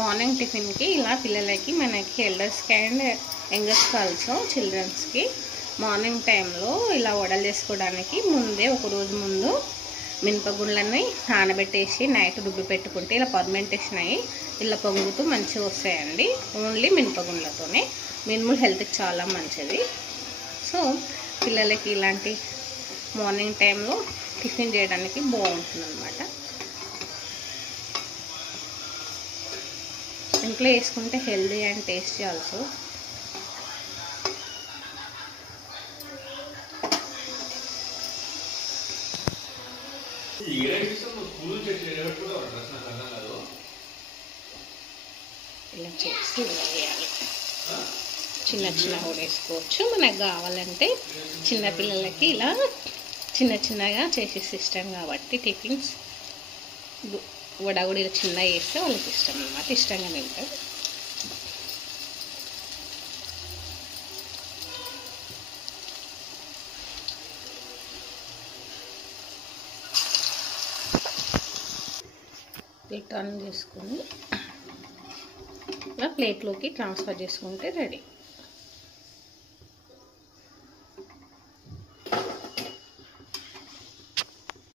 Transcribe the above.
Morning టిఫిన్కి ఇలా పిల్లలకి మనకి ఎల్డర్స్కి అండ్ యంగర్స్కి ఆల్సో చిల్డ్రన్స్కి మార్నింగ్ టైంలో ఇలా వడలు చేసుకోవడానికి ముందే ఒక రోజు ముందు మినపగుండ్లని నానబెట్టేసి నైట్ రుబ్బి పెట్టుకుంటే ఇలా పర్మెంటేషన్ అయ్యి ఇలా పొంగుతూ మంచిగా వస్తాయండి. ఓన్లీ మినపగుండ్లతోనే. మినుములు హెల్త్కి చాలా మంచిది. సో పిల్లలకి ఇలాంటి మార్నింగ్ టైంలో టిఫిన్ చేయడానికి బాగుంటుంది అన్నమాట. ఇంట్లో వేసుకుంటే హెల్దీ అండ్ టేస్టీ ఆల్సో. ఇలా చేసి వేయాలి. చిన్న చిన్న కూడా వేసుకోవచ్చు. మనకు కావాలంటే చిన్నపిల్లలకి ఇలా చిన్న చిన్నగా చేసేసి ఇష్టం కాబట్టి టిఫిన్స్ వడ కూడా ఇలా చిన్నగా వేస్తే వాళ్ళకి ఇష్టం అన్నమాట. ఇష్టంగా తింటారు. టర్న్ చేసుకొని ఇలా ప్లేట్లోకి ట్రాన్స్ఫర్ చేసుకుంటే రెడీ.